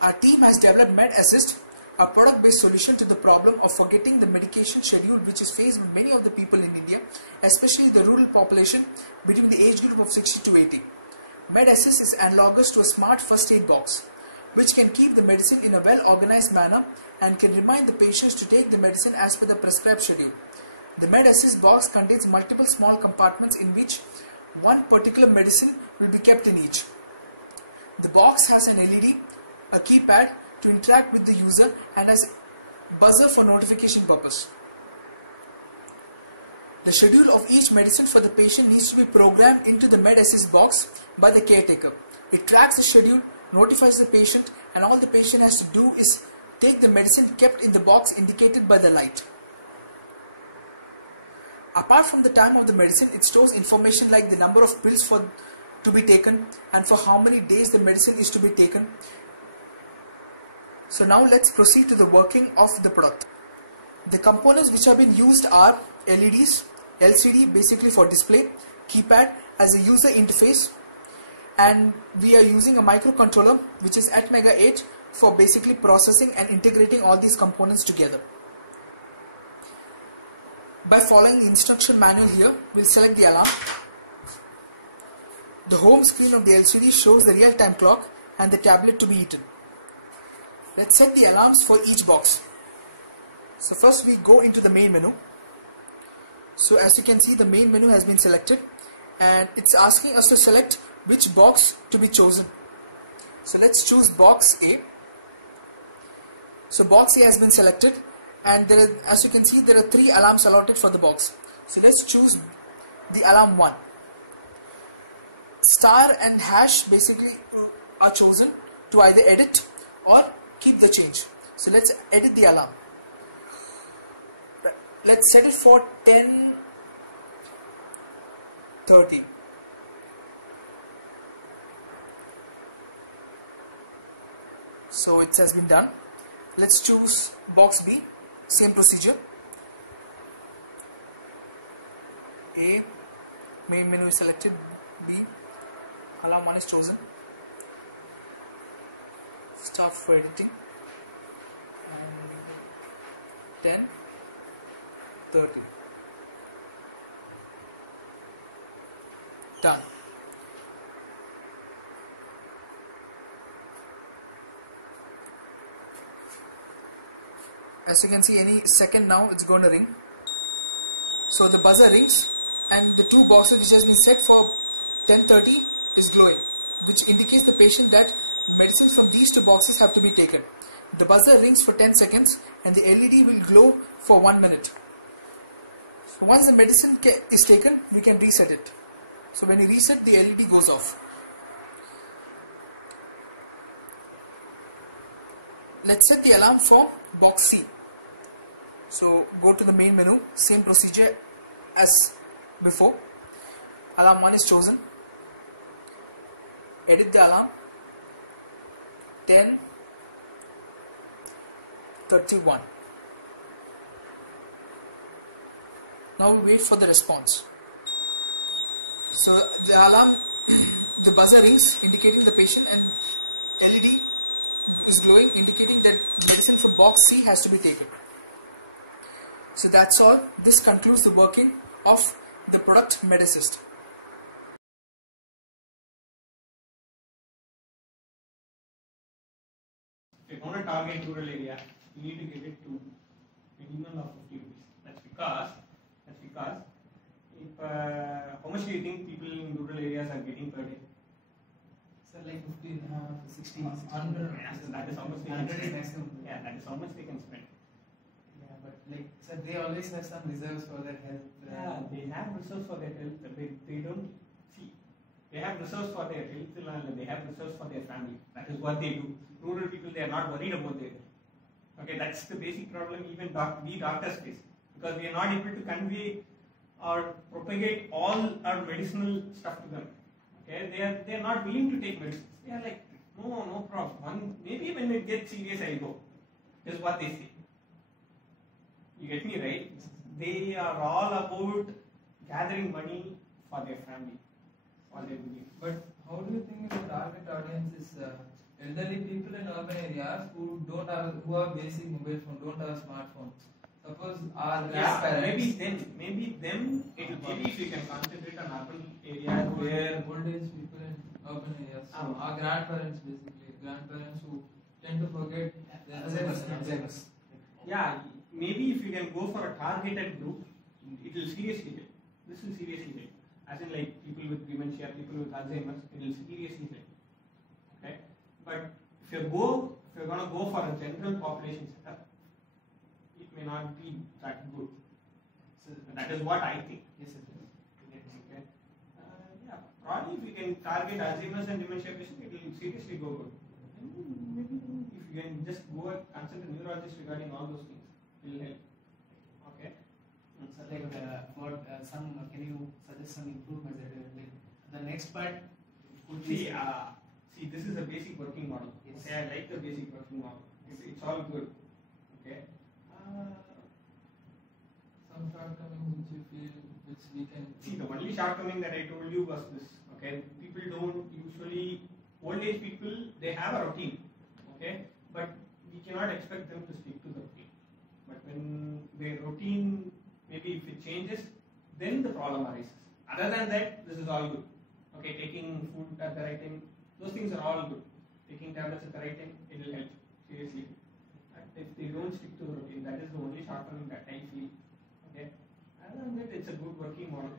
Our team has developed MedAssist, a product-based solution to the problem of forgetting the medication schedule which is faced by many of the people in India, especially the rural population between the age group of 60 to 80. MedAssist is analogous to a smart first aid box, which can keep the medicine in a well-organized manner and can remind the patients to take the medicine as per the prescribed schedule. The MedAssist box contains multiple small compartments in which one particular medicine will be kept in each. The box has an LED, a keypad to interact with the user, and has buzzer for notification purpose. The schedule of each medicine for the patient needs to be programmed into the MedAssist box by the caretaker. It tracks the schedule, notifies the patient, and all the patient has to do is take the medicine kept in the box indicated by the light. Apart from the time of the medicine, it stores information like the number of pills to be taken and for how many days the medicine is to be taken. So now let's proceed to the working of the product. The components which have been used are LEDs, LCD basically for display, keypad as a user interface, and we are using a microcontroller which is Atmega 8 for basically processing and integrating all these components together. By following the instruction manual here, we'll select the alarm. The home screen of the LCD shows the real-time clock and the tablet to be eaten. Let's set the alarms for each box. So first we go into the main menu. So as you can see, the main menu has been selected and it's asking us to select which box to be chosen. So let's choose box A. So box A has been selected, and as you can see, there are 3 alarms allotted for the box. So let's choose the alarm 1. Star and hash basically are chosen to either edit or keep the change. So let's edit the alarm. Let's set it for 10:30. So it has been done. Let's choose box B. Same procedure. A, main menu is selected. B, alarm 1 is chosen. Start for editing. And 10:30. Done. As you can see, any second now it's going to ring. So the buzzer rings and the 2 boxes which has been set for 10:30 is glowing, which indicates the patient that medicines from these 2 boxes have to be taken. The buzzer rings for 10 seconds and the LED will glow for 1 minute. So once the medicine is taken, we can reset it. So when you reset, the LED goes off. Let's set the alarm for box C. So go to the main menu, same procedure as before. Alarm 1 is chosen. Edit the alarm. 10:31. Now we wait for the response. So the alarm, the buzzer rings indicating the patient, and LED is glowing indicating that medicine from box C has to be taken. So that's all. This concludes the working of the product MedAssist. If you want to target rural area, you need to get it to minimum of 50 rupees. That's because if how much do you think people in rural areas are getting per day? So like 15, 16, 100. That is how much they can 100 is spend. maximum. Yeah, that is how much they can spend. Yeah, but like, so they always have some reserves for their health. Yeah, they have reserves for their health. They don't see. They have reserves for their health and they have reserves for their family. That is what they do. Rural people, they are not worried about their health. Okay, that's the basic problem even we doctors face, because we are not able to convey or propagate all our medicinal stuff to them. Okay, they are not willing to take medicines. They are like, no problem. Maybe when it gets serious, I'll go. This is what they say. You get me right? They are all about gathering money for their family. what they believe. But how do you think the target audience is elderly people in urban areas who are basic mobile phone, don't have smartphones? Suppose our grandparents. Maybe if we can concentrate on urban areas where old age people in urban areas. So our grandparents who tend to forget Alzheimer's. Yeah, maybe if you can go for a targeted group, it will seriously help. This will seriously help. As in like people with dementia, people with Alzheimer's, it will seriously help. Okay? But if you're gonna go for a general population setup, it may not be that good. So that is what I think. Yes, sir. Okay. Yeah, probably if you can target Alzheimer's and dementia patients, it will seriously go good. Maybe if you can just go and consult a neurologist regarding all those things, it will help. Okay. So like can you suggest some improvements that like the next part could be see this is a basic working model. Yes. Okay, I like the basic working model. It's all good. Okay. some shortcomings which you feel which we can See, the only shortcoming that I told you was this. Okay, people don't usually, old age people, they have a routine. Okay, but we cannot expect them to stick to the routine. But when their routine, maybe if it changes, then the problem arises. Other than that, this is all good. Okay, taking food at the right time, those things are all good. Taking tablets at the right time, it will help. Seriously. If they don't stick to the routine, that is the only shortcoming that I feel. Okay, other than that, it's a good working model.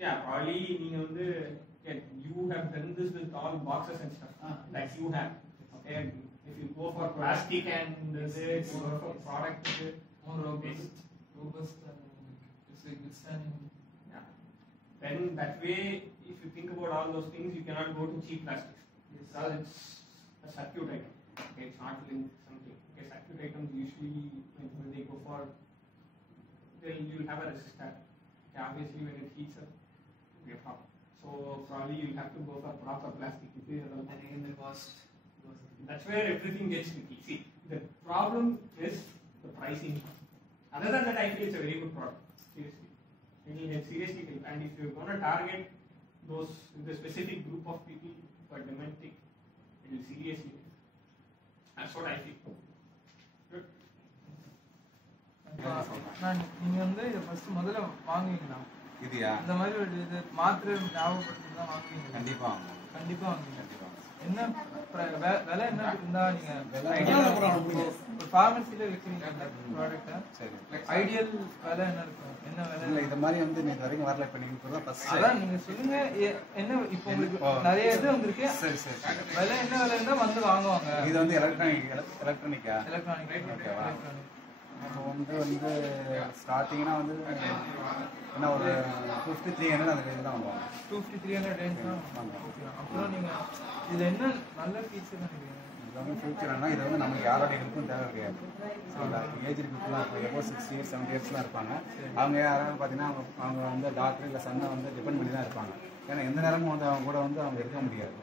Yeah, probably you have done this with all boxes and stuff that you have. Okay, if you go for plastic and this, go for product, more robust and it's like withstanding. yeah. Then that way, if you think about all those things, you cannot go to cheap plastics. Because it's a circuit item. Okay, it's not linked something. Okay, circuit items usually when they go for, you'll have a resistor. Okay, obviously when it heats up, they pop. So probably you'll have to go for proper plastic. and again the cost goes. That's where everything gets tricky. See, the problem is the pricing. Other than that, I feel it's a very good product. Seriously, it will help seriously help. And if you're going to target the specific group of people for dementic, it will seriously help. That's what I feel. Good. நீங்க வந்து ஃபர்ஸ்ட் முதல்ல வாங்குவீங்களா இதுயா இந்த மாதிரி ஒரு இது மாத்திரை ஞாபகப்படுத்தி தான் வாங்குவீங்க கண்டிப்பா கண்டிப்பா என்ன விலை என்ன இருந்தா நீங்க ஃபார்மசில விற்கிறீங்க ப்ராடக்ட் சரி ஐடியல் விலை என்ன இருக்கும் என்ன விலை இல்ல இந்த மாதிரி வந்து நீங்க வரைக்கும் வரல இப்ப நீங்க இப்பதான் ஃபர்ஸ்ட் அதான் நீங்க சொல்லுங்க என்ன இப்போ உங்களுக்கு நிறைய இது வந்திருக்கு சரி சரி விலை என்ன விலை இருந்தா வந்து வாங்குவாங்க இது வந்து எலக்ட்ரானிக்கா எலக்ட்ரானிக் ஓகேவா நம்ம வந்து ஸ்டார்டிங்னா வந்து என்ன ஒரு 5300 அந்த ரேஞ்ச் தான் வாங்குவோம் 250-300 ரேஞ்ச் தான் அப்புறம் நீங்க இதுல என்ன நல்ல ஃபீச்சர் நினைக்கிறீங்க இது வந்து ஃபியூச்சர்னா இது வந்து நமக்கு யாரோட ஹெல்ப்பும் தேவை கிடையாது சரிங்களா ஏஜ் பீப்புளாக இப்போ எவ்வளோ 60 years 70 yearsலாம் இருப்பாங்க அவங்க யாராவது பார்த்தீங்கன்னா அவங்க வந்து டாக்டர் இல்லை சன்னை வந்து டிபெண்ட் பண்ணி தான் இருப்பாங்க ஏன்னா எந்த நேரமும் வந்து அவங்க கூட வந்து அவங்க இருக்க முடியாது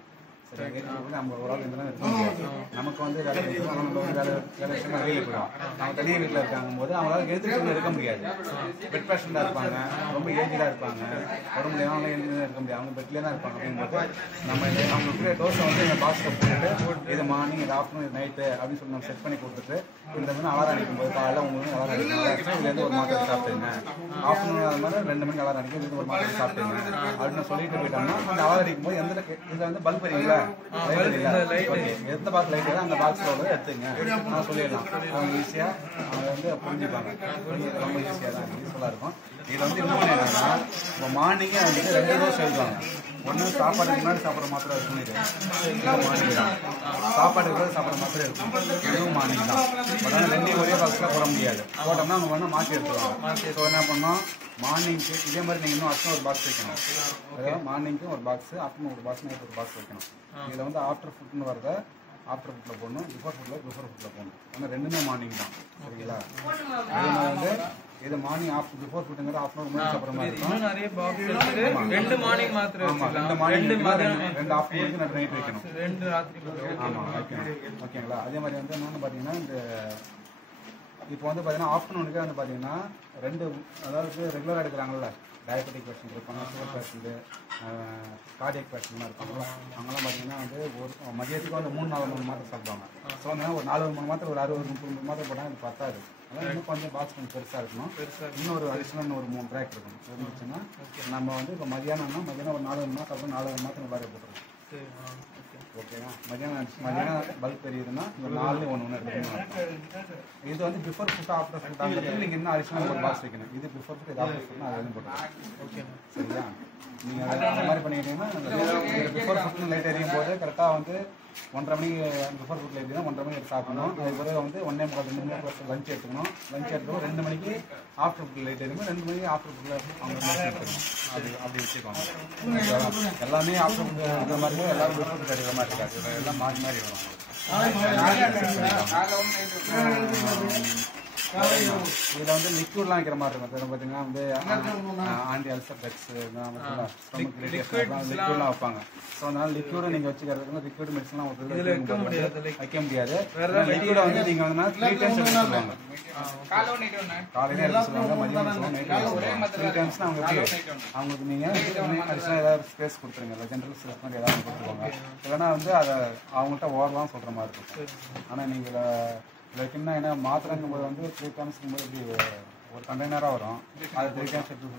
சரி நம்ம ஒரு ஆள் எந்த நேரம் இருக்க முடியாது நமக்கு வந்து வேலை நம்ம வந்து வேலை விஷயமா வெளியில் போயிடும் அவங்க தனியாக வீட்டில் இருக்காங்க போது அவங்களால எழுத்துட்டு இருக்க முடியாது பெட் பேஷண்டாக இருப்பாங்க ரொம்ப ஏஜாக இருப்பாங்க உடம்பு முடியாமல் எழுந்து இருக்க முடியாது அவங்க பெட்லேயே தான் இருப்பாங்க அப்படிங்கும்போது நம்ம அவங்க இருக்கிற டோஸை வந்து இந்த பாக்ஸில் போட்டுட்டு இது மார்னிங் இது ஆஃப்டர்நூன் இது நைட்டு அப்படின்னு சொல்லி நம்ம செட் பண்ணி கொடுத்துட்டு இந்த மாதிரி அலாரம் அடிக்கும்போது காலையில் உங்களுக்கு அலாரம் அடிக்கும் இதுலேருந்து ஒரு மாத்திரை சாப்பிட்டுங்க ஆஃப்டர்நூன் அது மாதிரி 2 மணிக்கு அலாரம் அடிக்கும் இதுலேருந்து ஒரு மாத்திரை சாப்பிட்டுங்க அப்படின்னு சொல்லிட்டு போயிட்டோம்னா அந்த அலாரம் அடிக்கும்போது எந்த இதில் வந்து பல்ப் வரீங்களா எந்த பாக்ஸ் லைட் அந்த பாக்ஸ்ல உள்ளதை எடுத்துங்க நான் சொல்லிடலாம் அவங்க ஈஸியா அவங்க வந்து புரிஞ்சுப்பாங்க ரொம்ப ஈஸியா தான் யூஸ்ஃபுல்லா இருக்கும் இதுல வந்து இன்னொன்று என்னன்னா இப்போ மார்னிங்கே வந்துட்டு 2 டோஸ் எழுதுவாங்க ஒன்று சாப்பாடுக்கு முன்னாடி சாப்பிட்ற மாத்திரை இருக்கும் இது மார்னிங் தான் சாப்பாடுக்கு கூட சாப்பிட்ற மாத்திரை இருக்கும் இதுவும் மார்னிங் தான் பட் ஆனால் 2 ஒரே பாக்ஸ்ல போட முடியாது போட்டோம்னா அவங்க வந்து மாற்றி எடுத்துருவாங்க ஸோ என்ன பண்ணோம் மார்னிங்க்கு இதே மாதிரி நீங்கள் இன்னும் ஆஃப்டர்நூன் ஒரு பாக்ஸ் வைக்கணும் அதாவது மார்னிங்க்கு ஒரு பாக்ஸ் ஆஃப்டர்நூன் ஒரு பாக்ஸ் நைட் ஒரு பாக்ஸ் வைக்கணும் இதில் வந்து ஆஃப்டர் ஃபுட்னு வரத ஆஃப்டர் ஃபுட்டில் போடணும் பிஃபோர் ஃபுட்டில் போடணும் ஆனால் ரெண்டுமே மார்னிங் தான் சரிங்களா வந்து இது மார்னிங் பிஃபோர் ஃபுட்டுங்கிறது ஆஃப்டர்நூன் முன்னாடி சாப்பிட்ற மாதிரி இருக்கும் நிறைய பாக்ஸ் இருக்கு 2 மார்னிங் மாத்திரை ஆமாம் 2 மார்னிங் 2 ஆஃப்டர்நூனுக்கு 2 நைட் வைக்கணும் 2 ராத்திரி ஆமாம் வைக்கணும் ஓகேங்களா அதே மாதிரி வந்து என்னென்னு பார்த்தீங்கன்னா இந்த இப்போ வந்து பார்த்தீங்கன்னா ஆஃப்டர்நூனுக்கு வந்து பார்த்தீங்கன்னா 2 அதாவது ரெகுலராக எடுக்கிறாங்கல்ல டயபெட்டிக் பேஷண்ட் இருப்பாங்க, சுகர் பேஷண்ட்டு, கார்டியக் பேஷண்ட்லாம் இருப்பாங்களா, அவங்கெல்லாம் பார்த்தீங்கன்னா வந்து ஒரு மதியத்துக்கு வந்து 3-4 மாத்திரை சாப்பிடுவாங்க. ஸோ வந்து ஒரு 4 மாத்திரை ஒரு 60-30 மாத்திரை போட்டால் அது பத்தாது. அதனால் இன்னும் கொஞ்சம் பாக்ஸ் கொஞ்சம் பெருசாக இருக்கணும். இன்னும் ஒரு அடிஷனல் ஒரு 3 ரேக் இருக்கணும். இருந்துச்சுன்னா நம்ம வந்து இப்போ மதியானம் ஒரு 4 மாதம் அப்புறம் 4 மாதம் பாரு போட்டுருவோம். ஓகேவா? மதியானம் பல்க் தெரியுதுன்னா இந்த 4 ஒன்று எடுத்துக்கணும். இது வந்து பிஃபோர் ஃபுட் ஆஃப்டர் ஃபுட் ஆகிறது நீங்கள் இன்னும் அடிஷனல் ஒரு பாக்ஸ் வைக்கணும். இது பிஃபோர் ஃபுட், இது ஆஃப்டர் ஃபுட்னா அது வந்து போட்டுருவோம். சரியா? நீங்கள் அந்த மாதிரி பண்ணிக்கிட்டீங்கன்னா பிஃபோர் ஃபுட் லைட் எரியும் போது கரெக்டாக வந்து 1:30 மணிக்கு பிஃபோர் ஃபுட்டில் எடுத்துன்னா 1:30 மணிக்கு சாப்பிடணும். அதுக்கு பிறகு வந்து 1:45-2 மணிக்கு லஞ்ச் எடுத்துக்கணும். லஞ்ச் எடுத்துக்கணும். 2 மணிக்கு ஆஃப்டர் ஃபுட் லைட் எரியும். 2 மணிக்கு ஆஃப்டர் ஃபுட்டில் அவங்க எடுத்துக்கணும். அப்படி வச்சுக்கோங்க. எல்லாமே ஆஃப்டர் ஃபுட் எடுக்கிற மாதிரி இருக்கும், எல்லாரும் பிஃபோர் ஃபுட் எடுக்கிற மாதிரி இருக்காது. எல்லாம் மாறி மாறி வரும். இதில் வந்து லிக்யூட்லாம் வைக்கிற மாதிரி இருக்கும். பார்த்தீங்கன்னா வந்து ஆன்டி அல்சர் ட்ரக்ஸ் லிக்யூட்லாம் வைப்பாங்க. ஸோ அதனால லிக்யூடை நீங்கள் வச்சுக்கிறதுக்கு லிக்யூட் மெடிசன்லாம் வைக்க முடியாது. லிக்யூடை வந்து நீங்கள் வந்து 3 டைம்ஸ் எடுத்து சொல்லுவாங்க. காலையில எடுத்து சொல்லுவாங்க, மதியம் சொல்லுவாங்க, நைட்டு 3 டைம்ஸ்னா அவங்க அவங்களுக்கு நீங்கள் அடிஷனலாக ஏதாவது ஸ்பேஸ் கொடுத்துருங்க. இல்லை ஜென்ரல் ஸ்பேஸ் மாதிரி ஏதாவது கொடுத்துருவாங்க. இல்லைன்னா வந்து அதை அவங்கள்ட்ட ஓரலாம் சொல்கிற மாதிரி இருக்கும். ஆனால் நீங்கள் வைக்கணும்னா ஏன்னா மாத்திரைங்கும் போது வந்து 3 டைம்ஸ்க்கும் போது இப்படி ஒரு கண்டெய்னராக வரும். அது 3 டைம்ஸ் எடுத்து